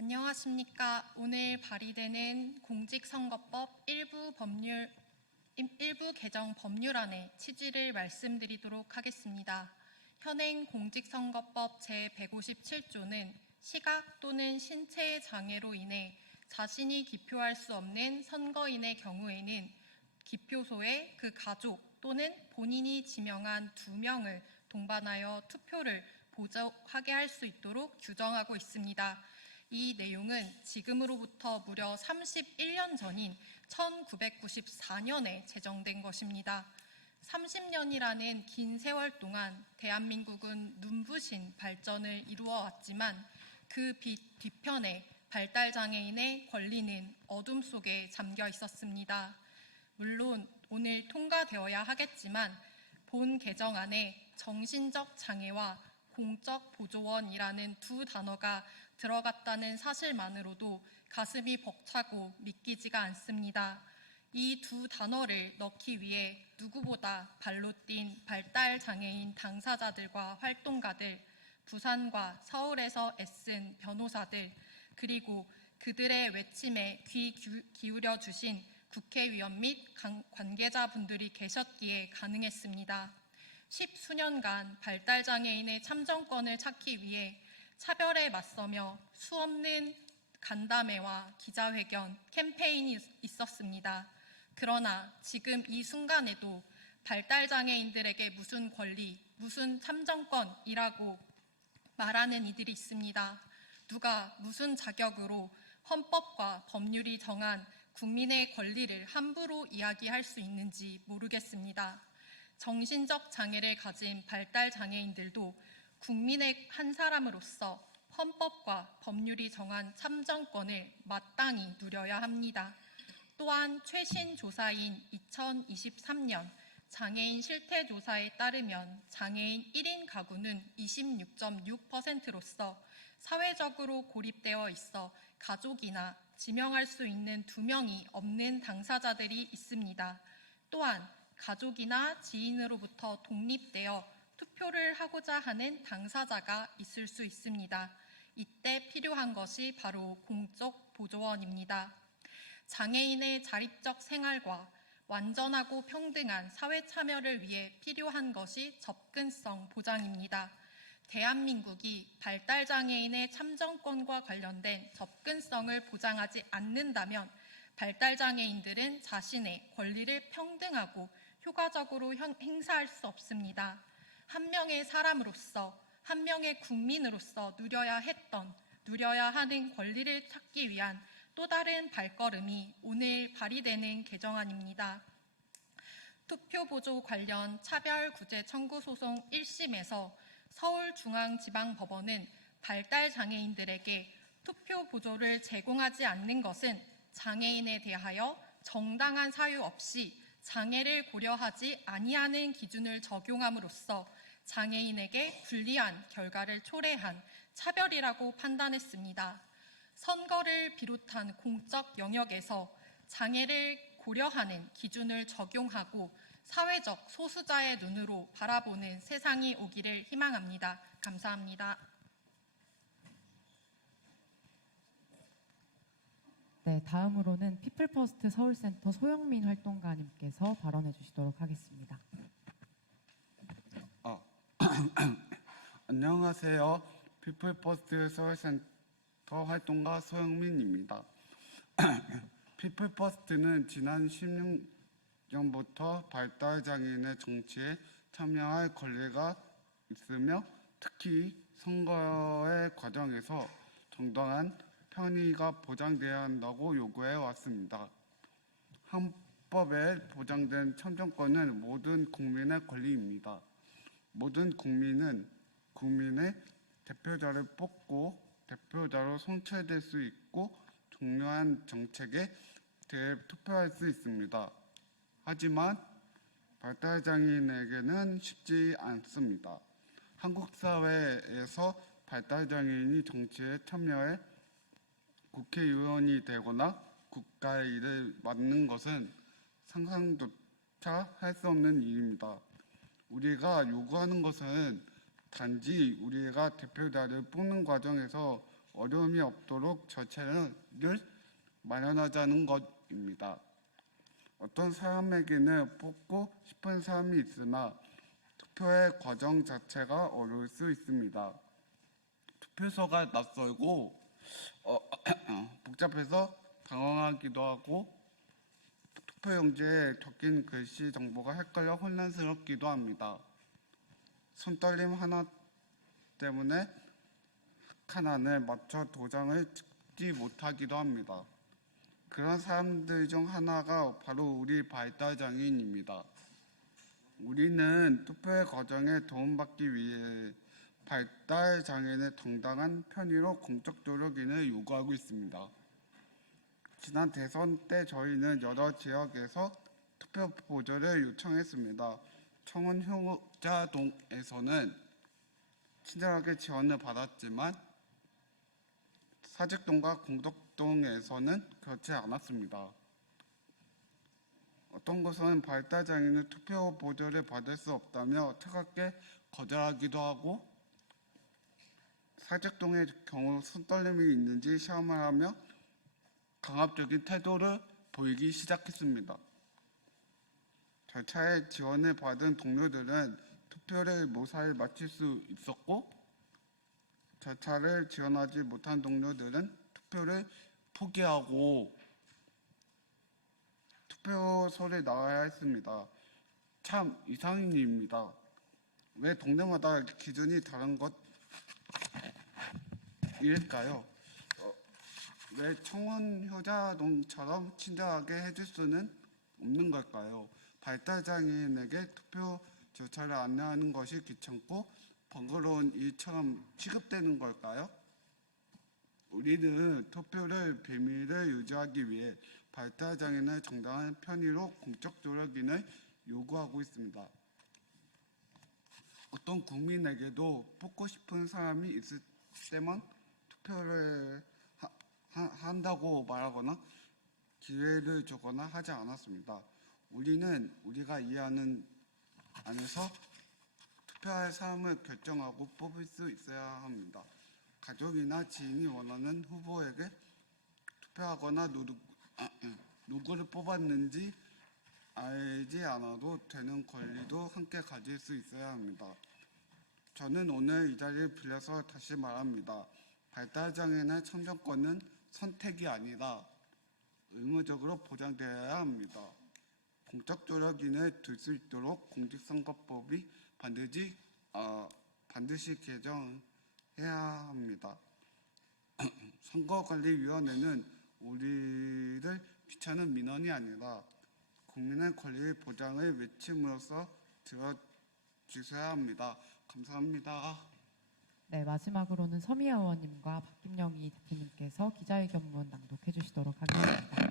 안녕하십니까. 오늘 발의되는 공직선거법 일부 개정 법률안의 취지를 말씀드리도록 하겠습니다. 현행 공직선거법 제157조는 시각 또는 신체의 장애로 인해 자신이 기표할 수 없는 선거인의 경우에는 기표소에 그 가족 또는 본인이 지명한 2명을 동반하여 투표를 보조하게 할 수 있도록 규정하고 있습니다. 이 내용은 지금으로부터 무려 31년 전인 1994년에 제정된 것입니다. 30년이라는 긴 세월 동안 대한민국은 눈부신 발전을 이루어 왔지만 그 빛 뒤편에 발달장애인의 권리는 어둠 속에 잠겨 있었습니다. 물론 오늘 통과되어야 하겠지만 본 개정안에 정신적 장애와 공적 보조원이라는 2 단어가 들어갔다는 사실만으로도 가슴이 벅차고 믿기지가 않습니다. 이 2 단어를 넣기 위해 누구보다 발로 뛴 발달장애인 당사자들과 활동가들, 부산과 서울에서 애쓴 변호사들, 그리고 그들의 외침에 귀 기울여 주신 국회의원 및 관계자분들이 계셨기에 가능했습니다. 10수년간 발달장애인의 참정권을 찾기 위해 차별에 맞서며 수없는 간담회와 기자회견, 캠페인이 있었습니다. 그러나 지금 이 순간에도 발달장애인들에게 무슨 권리, 무슨 참정권이라고 말하는 이들이 있습니다. 누가 무슨 자격으로 헌법과 법률이 정한 국민의 권리를 함부로 이야기할 수 있는지 모르겠습니다. 정신적 장애를 가진 발달장애인들도 국민의 한 사람으로서 헌법과 법률이 정한 참정권을 마땅히 누려야 합니다. 또한 최신 조사인 2023년 장애인 실태조사에 따르면 장애인 1인 가구는 26.6%로서 사회적으로 고립되어 있어 가족이나 지명할 수 있는 2명이 없는 당사자들이 있습니다. 또한 가족이나 지인으로부터 독립되어 투표를 하고자 하는 당사자가 있을 수 있습니다. 이때 필요한 것이 바로 공적 보조원입니다. 장애인의 자립적 생활과 완전하고 평등한 사회 참여를 위해 필요한 것이 접근성 보장입니다. 대한민국이 발달장애인의 참정권과 관련된 접근성을 보장하지 않는다면 발달장애인들은 자신의 권리를 평등하고 효과적으로 행사할 수 없습니다. 한 명의 사람으로서, 한 명의 국민으로서 누려야 하는 권리를 찾기 위한 또 다른 발걸음이 오늘 발의되는 개정안입니다. 투표보조 관련 차별구제 청구소송 1심에서 서울중앙지방법원은 발달장애인들에게 투표보조를 제공하지 않는 것은 장애인에 대하여 정당한 사유 없이 장애를 고려하지 아니하는 기준을 적용함으로써 장애인에게 불리한 결과를 초래한 차별이라고 판단했습니다. 선거를 비롯한 공적 영역에서 장애를 고려하는 기준을 적용하고 사회적 소수자의 눈으로 바라보는 세상이 오기를 희망합니다. 감사합니다. 네, 다음으로는 피플퍼스트 서울센터 소영민 활동가님께서 발언해 주시도록 하겠습니다. 안녕하세요. 피플퍼스트 서울센터 활동가 소영민입니다. 피플퍼스트는 지난 16년부터 발달장애인의 정치에 참여할 권리가 있으며 특히 선거의 과정에서 정당한 편의가 보장돼야 한다고 요구해 왔습니다. 헌법에 보장된 참정권은 모든 국민의 권리입니다. 모든 국민은 국민의 대표자를 뽑고 대표자로 선출될 수 있고 중요한 정책에 대해 투표할 수 있습니다. 하지만 발달장애인에게는 쉽지 않습니다. 한국 사회에서 발달장애인이 정치에 참여해 국회의원이 되거나 국가의 일을 맡는 것은 상상조차 할 수 없는 일입니다. 우리가 요구하는 것은 단지 우리가 대표자를 뽑는 과정에서 어려움이 없도록 절차를 마련하자는 것입니다. 어떤 사람에게는 뽑고 싶은 사람이 있으나 투표의 과정 자체가 어려울 수 있습니다. 투표소가 낯설고 복잡해서 당황하기도 하고 투표용지에 적힌 글씨 정보가 헷갈려 혼란스럽기도 합니다. 손떨림 하나 때문에 하나를 맞춰 도장을 찍지 못하기도 합니다. 그런 사람들 중 하나가 바로 우리 발달장애인입니다. 우리는 투표의 과정에 도움받기 위해 발달장애인의 정당한 편의로 공적 조력인을 요구하고 있습니다. 지난 대선 때 저희는 여러 지역에서 투표 보조를 요청했습니다. 청원 효자동에서는 친절하게 지원을 받았지만 사직동과 공덕동에서는 그렇지 않았습니다. 어떤 곳은 발달장애인은 투표 보조를 받을 수 없다며 차갑게 거절하기도 하고 사직동의 경우 손떨림이 있는지 시험을 하며 강압적인 태도를 보이기 시작했습니다. 절차에 지원을 받은 동료들은 투표를 무사히 마칠 수 있었고 절차를 지원하지 못한 동료들은 투표를 포기하고 투표소를 나와야 했습니다. 참 이상한 일입니다. 왜 동네마다 기준이 다른 것일까요? 왜 청원 효자동처럼 친절하게 해줄 수는 없는 걸까요? 발달장애인에게 투표 절차를 안내하는 것이 귀찮고 번거로운 일처럼 취급되는 걸까요? 우리는 투표를 비밀을 유지하기 위해 발달장애인의 정당한 편의로 공적 조력인을 요구하고 있습니다. 어떤 국민에게도 뽑고 싶은 사람이 있을 때만 투표를 한다고 말하거나 기회를 주거나 하지 않았습니다. 우리는 우리가 이해하는 안에서 투표할 사람을 결정하고 뽑을 수 있어야 합니다. 가족이나 지인이 원하는 후보에게 투표하거나 누구를 뽑았는지 알지 않아도 되는 권리도 함께 가질 수 있어야 합니다. 저는 오늘 이 자리를 빌려서 다시 말합니다. 발달장애인의 참정권은 선택이 아니라 의무적으로 보장되어야 합니다. 공적 조력인을 둘 수 있도록 공직선거법이 반드시 개정해야 합니다. 선거관리위원회는 우리를 귀찮은 민원이 아니라 국민의 권리 보장을 외침으로써 들어주셔야 합니다. 감사합니다. 네, 마지막으로는 서미애 의원님과 박김영희 대표님께서 기자회견문 낭독해 주시도록 하겠습니다.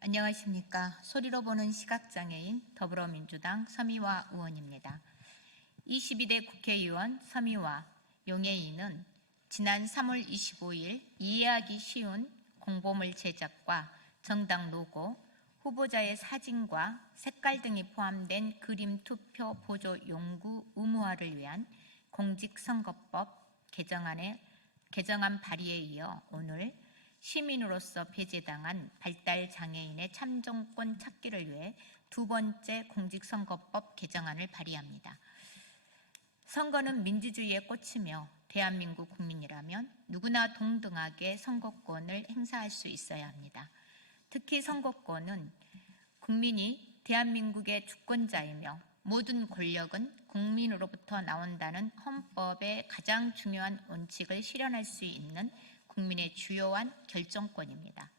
안녕하십니까. 소리로 보는 시각장애인 더불어민주당 서미화 의원입니다. 22대 국회의원 서미화 용해인은 지난 3월 25일 이해하기 쉬운 공보물 제작과 정당 로고, 후보자의 사진과 색깔 등이 포함된 그림 투표 보조 용구 의무화를 위한 공직선거법 개정안 발의에 이어 오늘 시민으로서 배제당한 발달장애인의 참정권 찾기를 위해 두 번째 공직선거법 개정안을 발의합니다. 선거는 민주주의의 꽃이며 대한민국 국민이라면 누구나 동등하게 선거권을 행사할 수 있어야 합니다. 특히 선거권은 국민이 대한민국의 주권자이며 모든 권력은 국민으로부터 나온다는 헌법의 가장 중요한 원칙을 실현할 수 있는 국민의 주요한 결정권입니다.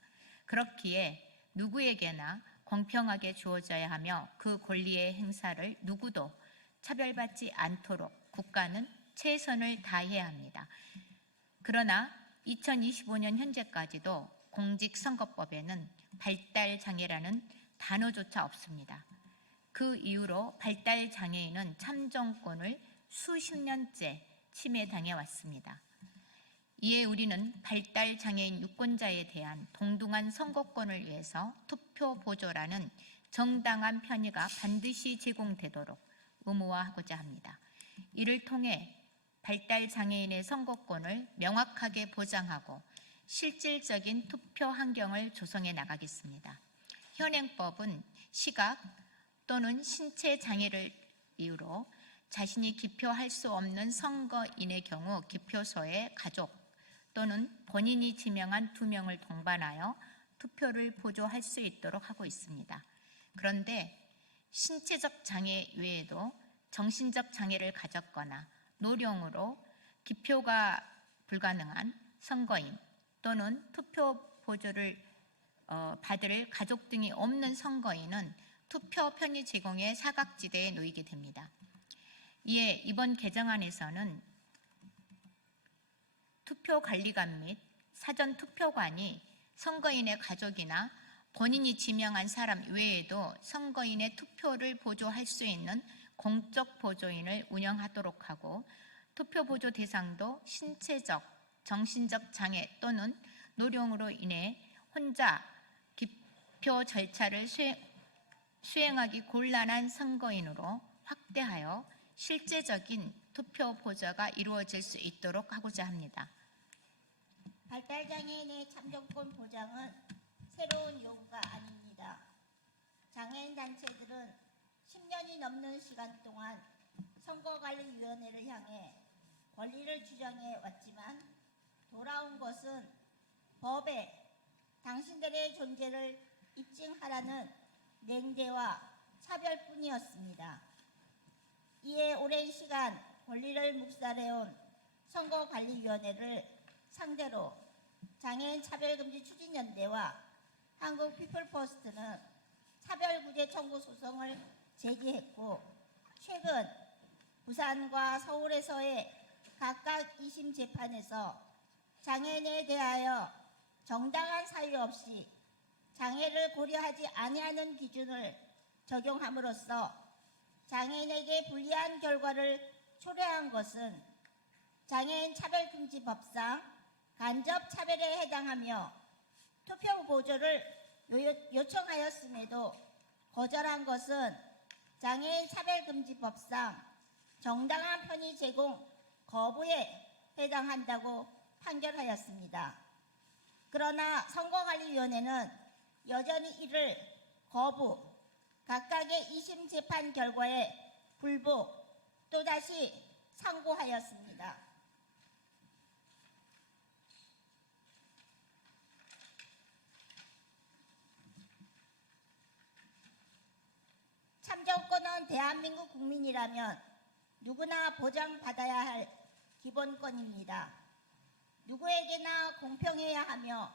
그렇기에 누구에게나 공평하게 주어져야 하며 그 권리의 행사를 누구도 차별받지 않도록 국가는 최선을 다해야 합니다. 그러나 2025년 현재까지도 공직선거법에는 발달장애라는 단어조차 없습니다. 그 이후로 발달장애인은 참정권을 수십 년째 침해당해 왔습니다. 이에 우리는 발달 장애인 유권자에 대한 동등한 선거권을 위해서 투표 보조라는 정당한 편의가 반드시 제공되도록 의무화하고자 합니다. 이를 통해 발달 장애인의 선거권을 명확하게 보장하고 실질적인 투표 환경을 조성해 나가겠습니다. 현행법은 시각 또는 신체 장애를 이유로 자신이 기표할 수 없는 선거인의 경우 기표소에 가족 또는 본인이 지명한 2명을 동반하여 투표를 보조할 수 있도록 하고 있습니다. 그런데 신체적 장애 외에도 정신적 장애를 가졌거나 노령으로 기표가 불가능한 선거인 또는 투표 보조를 받을 가족 등이 없는 선거인은 투표 편의 제공의 사각지대에 놓이게 됩니다. 이에 이번 개정안에서는 투표관리관 및 사전투표관이 선거인의 가족이나 본인이 지명한 사람 외에도 선거인의 투표를 보조할 수 있는 공적 보조인을 운영하도록 하고 투표 보조 대상도 신체적, 정신적 장애 또는 노령으로 인해 혼자 기표 절차를 수행하기 곤란한 선거인으로 확대하여 실제적인 투표 보조가 이루어질 수 있도록 하고자 합니다. 발달장애인의 참정권 보장은 새로운 요구가 아닙니다. 장애인 단체들은 10년이 넘는 시간 동안 선거관리위원회를 향해 권리를 주장해 왔지만 돌아온 것은 법에 당신들의 존재를 입증하라는 냉대와 차별뿐이었습니다. 이에 오랜 시간 권리를 묵살해온 선거관리위원회를 상대로 장애인 차별금지 추진연대와 한국피플퍼스트는 차별구제 청구 소송을 제기했고 최근 부산과 서울에서의 각각 2심 재판에서 장애인에 대하여 정당한 사유 없이 장애를 고려하지 아니하는 기준을 적용함으로써 장애인에게 불리한 결과를 초래한 것은 장애인 차별금지법상 간접 차별에 해당하며 투표 보조를 요청하였음에도 거절한 것은 장애인 차별금지법상 정당한 편의 제공 거부에 해당한다고 판결하였습니다. 그러나 선거관리위원회는 여전히 이를 거부, 각각의 2심 재판 결과에 불복, 또다시 상고하였습니다. 참정권은 대한민국 국민이라면 누구나 보장받아야 할 기본권입니다. 누구에게나 공평해야 하며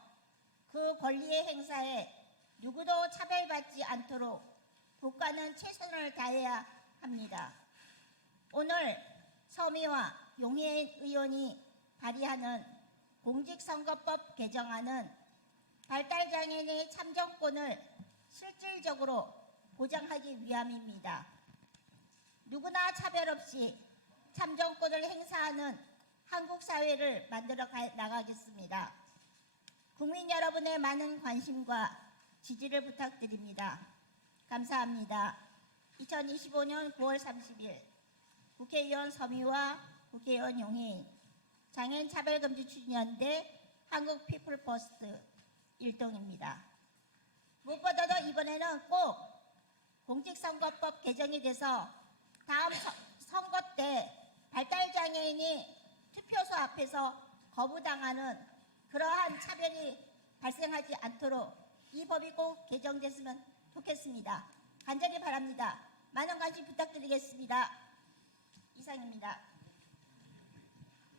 그 권리의 행사에 누구도 차별받지 않도록 국가는 최선을 다해야 합니다. 오늘 서미화 용해인 의원이 발의하는 공직선거법 개정안은 발달장애인의 참정권을 실질적으로 보장하기 위함입니다. 누구나 차별 없이 참정권을 행사하는 한국 사회를 만들어 나가겠습니다. 국민 여러분의 많은 관심과 지지를 부탁드립니다. 감사합니다. 2025년 9월 30일 국회의원 서미화, 국회의원 용해인, 장애인 차별금지 추진연대, 한국피플퍼스트 일동입니다. 무엇보다도 이번에는 꼭 공직선거법 개정이 돼서 다음 선거 때 발달장애인이 투표소 앞에서 거부당하는 그러한 차별이 발생하지 않도록 이 법이 꼭 개정됐으면 좋겠습니다. 간절히 바랍니다. 많은 관심 부탁드리겠습니다. 이상입니다.